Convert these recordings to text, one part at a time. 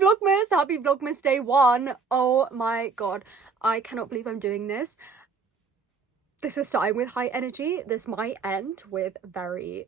Vlogmas! Happy Vlogmas day 1. Oh my god. I cannot believe I'm doing this. This is starting with high energy. This might end with very,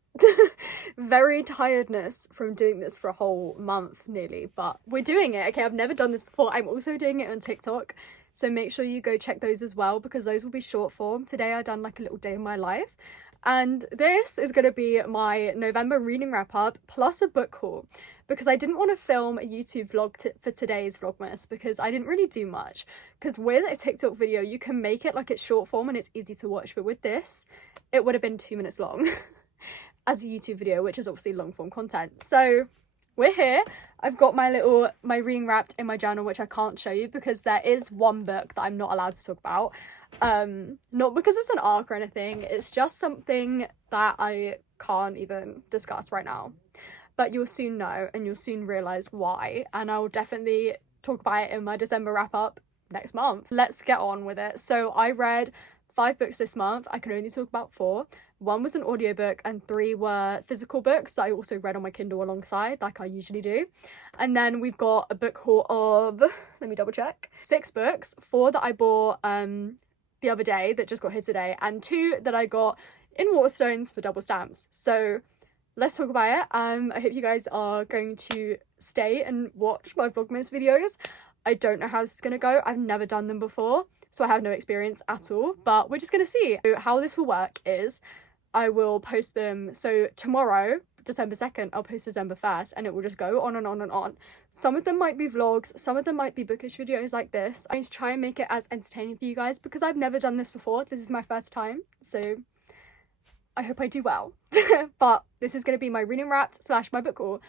very tiredness from doing this for a whole month nearly. But we're doing it, okay? I've never done this before. I'm also doing it on TikTok. So make sure you go check those as well because those will be short form. Today I done like a little day in my life. And this is going to be my November reading wrap up plus a book haul because I didn't want to film a YouTube vlog for today's Vlogmas because I didn't really do much. Because with a TikTok video, you can make it like it's short form and it's easy to watch. But with this, it would have been 2 minutes long as a YouTube video, which is obviously long form content. So we're here. I've got my reading wrapped in my journal, which I can't show you because there is one book that I'm not allowed to talk about. Not because it's an arc or anything, it's just something that I can't even discuss right now, but you'll soon know and you'll soon realize why, and I will definitely talk about it in my December wrap up next month. Let's get on with it. So I read 5 books this month. I can only talk about 4. 1 was an audiobook and 3 were physical books that I also read on my Kindle alongside, like I usually do. And then we've got a book haul of, let me double check, 6 books. 4 that I bought the other day that just got here today, and 2 that I got in Waterstones for double stamps. So let's talk about it. I hope you guys are going to stay and watch my Vlogmas videos. I don't know how this is going to go. I've never done them before, so I have no experience at all, but we're just going to see. So how this will work is I will post them, so tomorrow, December 2nd, I'll post December 1st, and it will just go on and on and on. Some of them might be vlogs, some of them might be bookish videos like this. I'm going to try and make it as entertaining for you guys because I've never done this before. This is my first time, so I hope I do well. But this is going to be my reading wrapped / my book haul.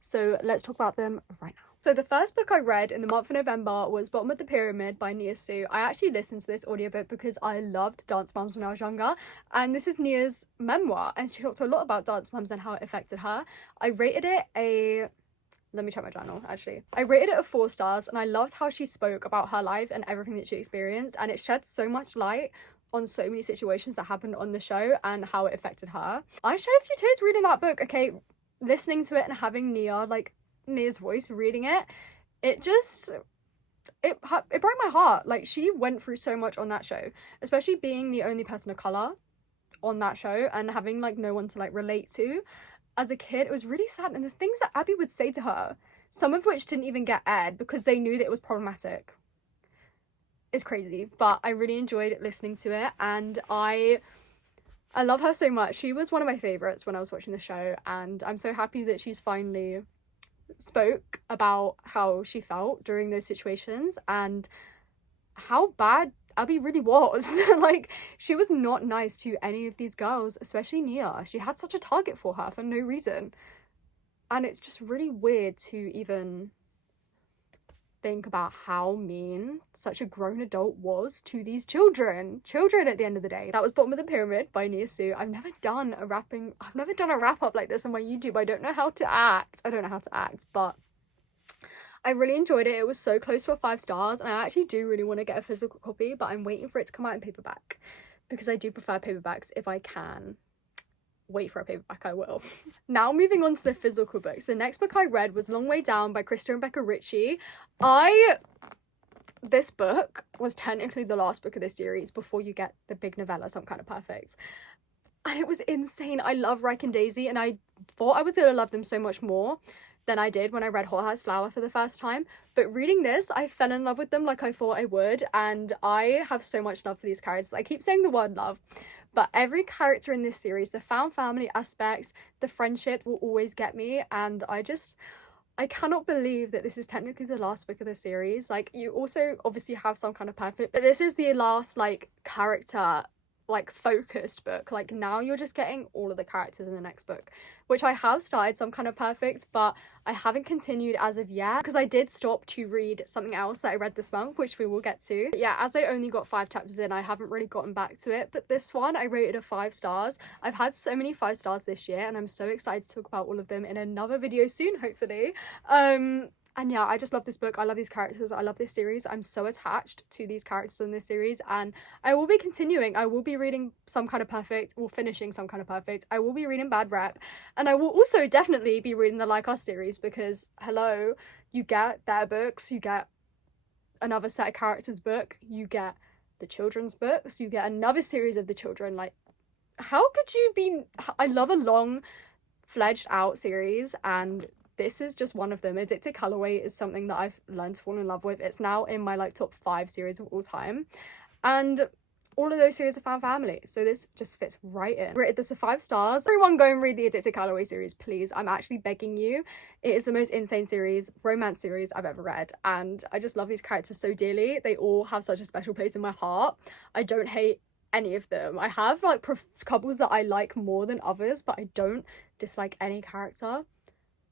So let's talk about them right now. So the first book I read in the month of November was Bottom of the Pyramid by Nia Sue. I actually listened to this audiobook because I loved Dance Moms when I was younger, and this is Nia's memoir, and she talked a lot about Dance Moms and how it affected her. I rated it let me check my journal actually. I rated it a 4 stars, and I loved how she spoke about her life and everything that she experienced, and it shed so much light on so many situations that happened on the show and how it affected her. I shed a few tears reading that book, okay? Listening to it and having Nia's voice reading it, it broke my heart. Like, she went through so much on that show, especially being the only person of color on that show and having like no one to like relate to as a kid. It was really sad, and the things that Abby would say to her, some of which didn't even get aired because they knew that it was problematic, is crazy. But I really enjoyed listening to it, and I love her so much. She was one of my favorites when I was watching the show, and I'm so happy that she's finally spoke about how she felt during those situations and how bad Abby really was. Like, she was not nice to any of these girls, especially Nia. She had such a target for her for no reason, and it's just really weird to even think about how mean such a grown adult was to these children at the end of the day. That was Bottom of the Pyramid by Nia Sue. I've never done a wrap up like this on my YouTube. I don't know how to act, but I really enjoyed it. It was so close to a 5 stars, and I actually do really want to get a physical copy, but I'm waiting for it to come out in paperback because I do prefer paperbacks. If I can wait for a paperback, I will. Now moving on to the physical books. The next book I read was Long Way Down by Krista and Becca Ritchie. This book was technically the last book of this series before you get the big novella, Some Kind of Perfect. And it was insane. I love Reich and Daisy, and I thought I was going to love them so much more than I did when I read Hot House Flower for the first time. But reading this, I fell in love with them like I thought I would, and I have so much love for these characters. I keep saying the word love, but every character in this series, the found family aspects, the friendships will always get me, and I cannot believe that this is technically the last book of the series. Like, you also obviously have Some Kind of Perfect, but this is the last like character like focused book. Like, now you're just getting all of the characters in the next book, which I have started Some Kind of Perfect, but I haven't continued as of yet because I did stop to read something else that I read this month, which we will get to. But yeah, as I only got 5 chapters in, I haven't really gotten back to it, but this one I rated a 5 stars. I've had so many 5 stars this year, and I'm so excited to talk about all of them in another video soon, hopefully. And yeah, I just love this book. I love these characters. I love this series. I'm so attached to these characters in this series, and I will be continuing. I will be reading Some Kind of Perfect, or finishing Some Kind of Perfect. I will be reading Bad Rep, and I will also definitely be reading the Like Us series, because hello, you get their books, you get another set of characters book, you get the children's books, you get another series of the children. Like, how could you be... I love a long fledged out series, and this is just one of them. Addicted Calloway is something that I've learned to fall in love with. It's now in my like top 5 series of all time, and all of those series are fan family, so this just fits right in. Rated this a 5 stars. Everyone go and read the Addicted Calloway series, please. I'm actually begging you. It is the most insane series, romance series I've ever read, and I just love these characters so dearly. They all have such a special place in my heart. I don't hate any of them. I have like couples that I like more than others, but I don't dislike any character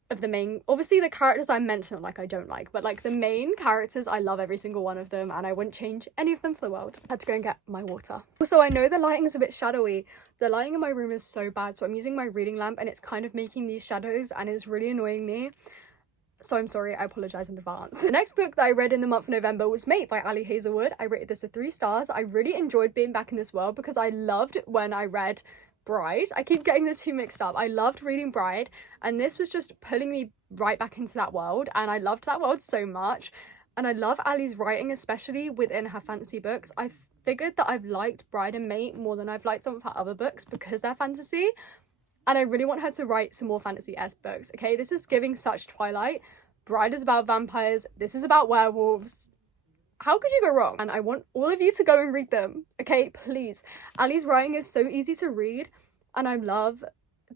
of the main. Obviously the characters I mentioned like I don't like, but like the main characters, I love every single one of them, and I wouldn't change any of them for the world. I had to go and get my water. Also, I know the lighting is a bit shadowy. The lighting in my room is so bad, so I'm using my reading lamp and it's kind of making these shadows and it's really annoying me. So I'm sorry, I apologise in advance. The next book that I read in the month of November was Mate by Ali Hazelwood. I rated this a 3 stars. I really enjoyed being back in this world because I loved when I read Bride. I keep getting those two mixed up. I loved reading Bride, and this was just pulling me right back into that world, and I loved that world so much. And I love Ali's writing, especially within her fantasy books. I've figured that I've liked Bride and Mate more than I've liked some of her other books because they're fantasy, and I really want her to write some more fantasy-esque books. Okay, this is giving such Twilight. Bride is about vampires. This is about werewolves. How could you go wrong? And I want all of you to go and read them, okay, please. Ali's writing is so easy to read, and I love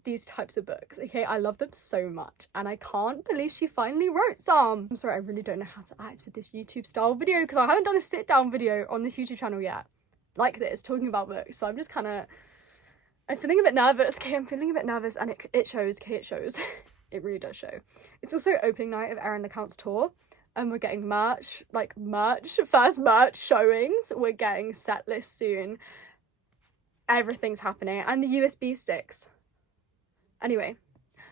these types of books, okay? I love them so much, and I can't believe she finally wrote some. I'm sorry, I really don't know how to act with this YouTube style video because I haven't done a sit down video on this YouTube channel yet like this, talking about books, so I'm just kind of... I'm feeling a bit nervous, okay? I'm feeling a bit nervous, and it shows, okay? It shows. It really does show. It's also opening night of Erin LeCount's tour, and we're getting merch, first merch showings. We're getting set lists soon. Everything's happening, and the USB sticks. Anyway,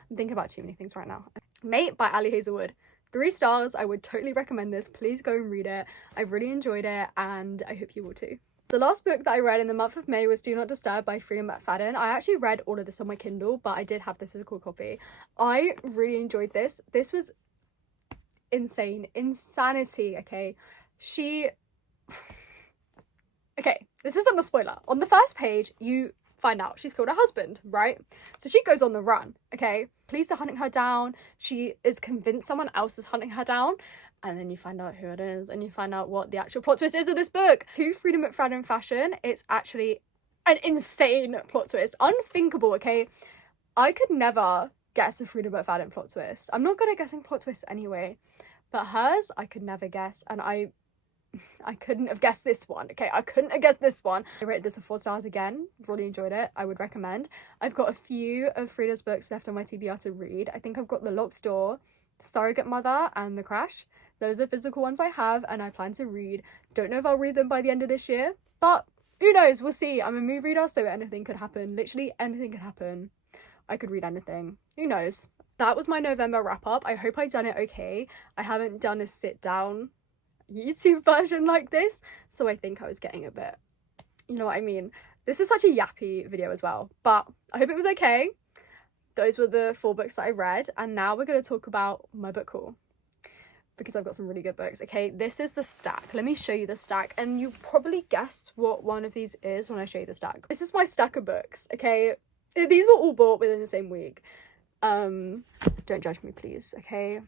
I'm thinking about too many things right now. Mate by Ali Hazelwood. 3 stars. I would totally recommend this. Please go and read it. I really enjoyed it, and I hope you will too. The last book that I read in the month of May was Do Not Disturb by Freida McFadden. I actually read all of this on my Kindle, but I did have the physical copy. I really enjoyed this. This was insanity, okay? Okay, this isn't a spoiler. On the first page, you find out she's killed her husband, right? So she goes on the run, okay? Police are hunting her down. She is convinced someone else is hunting her down. And then you find out who it is, and you find out what the actual plot twist is of this book. To Freida McFadden fashion, it's actually an insane plot twist. Unthinkable, okay? I could never guess a Freida McFadden plot twist. I'm not good at guessing plot twists anyway. But hers, I could never guess, and I couldn't have guessed this one, okay? I couldn't have guessed this one. I rated this a 4 stars again. Really enjoyed it. I would recommend. I've got a few of Freida's books left on my TBR to read. I think I've got The Locked Door, Surrogate Mother, and The Crash. Those are physical ones I have, and I plan to read. Don't know if I'll read them by the end of this year, but who knows? We'll see. I'm a mood reader, so anything could happen. Literally anything could happen. I could read anything. Who knows? That was my November wrap up. I hope I done it okay. I haven't done a sit down YouTube version like this, so I think I was getting a bit, you know what I mean? This is such a yappy video as well, but I hope it was okay. Those were the 4 books that I read, and now we're going to talk about my book haul, because I've got some really good books. Okay, this is the stack. Let me show you the stack, and you probably guessed what one of these is when I show you the stack. This is my stack of books, okay? These were all bought within the same week. Don't judge me, please, okay?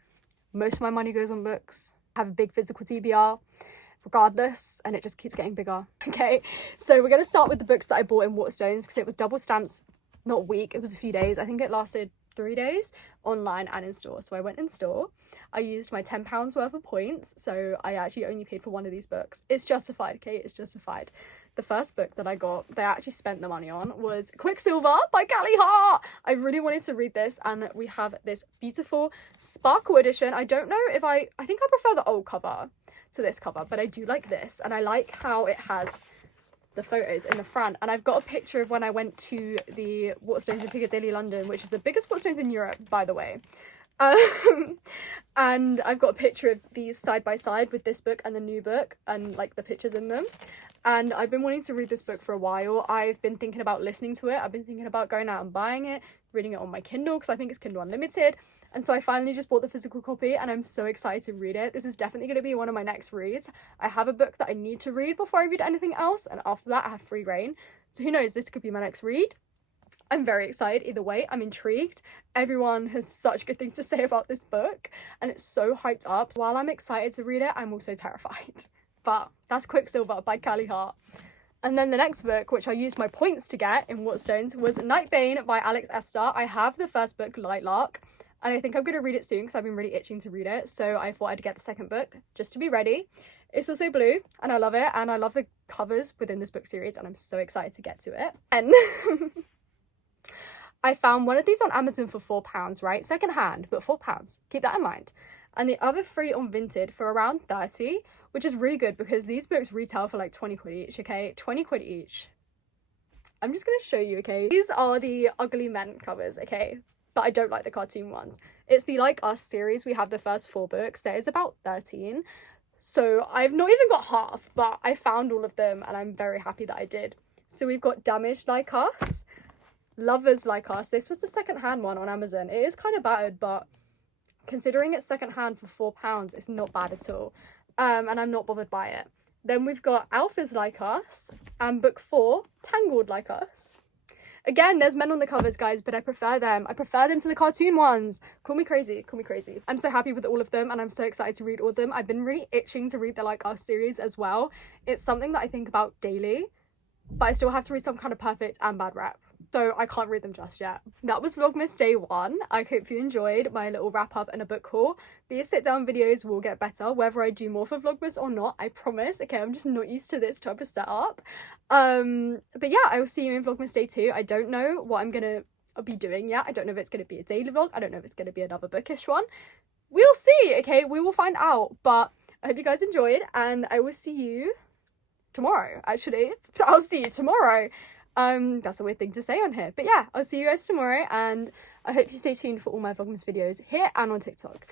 Most of my money goes on books. I have a big physical TBR regardless, and it just keeps getting bigger, okay? So we're going to start with the books that I bought in Waterstones, because it was double stamps, not a week, it was a few days. I think it lasted 3 days online and in store. So I went in store, I used my £10 worth of points, so I actually only paid for one of these books. It's justified, okay? It's justified. The first book that I got, that I actually spent the money on, was Quicksilver by Callie Hart. I really wanted to read this, and we have this beautiful sparkle edition. I don't know if I think I prefer the old cover to this cover, but I do like this, and I like how it has the photos in the front. And I've got a picture of when I went to the Waterstones in Piccadilly, London, which is the biggest Waterstones in Europe, by the way. And I've got a picture of these side by side with this book and the new book and like the pictures in them. And I've been wanting to read this book for a while. I've been thinking about listening to it. I've been thinking about going out and buying it, reading it on my Kindle because I think it's Kindle Unlimited. And so I finally just bought the physical copy and I'm so excited to read it. This is definitely going to be one of my next reads. I have a book that I need to read before I read anything else. And after that, I have free reign. So who knows, this could be my next read. I'm very excited either way. I'm intrigued. Everyone has such good things to say about this book and it's so hyped up. While I'm excited to read it, I'm also terrified. But that's Quicksilver by Callie Hart. And then the next book, which I used my points to get in Waterstones, was Nightbane by Alex Esther. I have the first book, Lightlark, and I think I'm going to read it soon because I've been really itching to read it. So I thought I'd get the second book just to be ready. It's also blue and I love it, and I love the covers within this book series and I'm so excited to get to it. And I found one of these on Amazon for £4, right? Second hand, but £4. Keep that in mind. And the other 3 on Vinted for around 30, which is really good because these books retail for like 20 quid each, okay? 20 quid each. I'm just going to show you, okay? These are the Ugly Men covers, okay? But I don't like the cartoon ones. It's the Like Us series. We have the first 4 books. There is about 13. So I've not even got half, but I found all of them and I'm very happy that I did. So we've got Damaged Like Us, Lovers Like Us. This was the second-hand one on Amazon. It is kind of battered, but considering it's second-hand for £4, it's not bad at all. And I'm not bothered by it. Then we've got Alphas Like Us and book 4, Tangled Like Us. Again, there's men on the covers, guys, but I prefer them. I prefer them to the cartoon ones. Call me crazy, call me crazy. I'm so happy with all of them and I'm so excited to read all of them. I've been really itching to read the Like Us series as well. It's something that I think about daily, but I still have to read some kind of perfect and bad rap. So I can't read them just yet. That was Vlogmas Day 1. I hope you enjoyed my little wrap up and a book haul. These sit down videos will get better whether I do more for Vlogmas or not, I promise. Okay, I'm just not used to this type of setup. But yeah, I will see you in Vlogmas Day 2. I don't know what I'm gonna be doing yet. I don't know if it's gonna be a daily vlog. I don't know if it's gonna be another bookish one. We'll see, okay? We will find out. But I hope you guys enjoyed and I will see you tomorrow, actually. I'll see you tomorrow. That's a weird thing to say on here, but yeah, I'll see you guys tomorrow and I hope you stay tuned for all my Vlogmas videos here and on TikTok.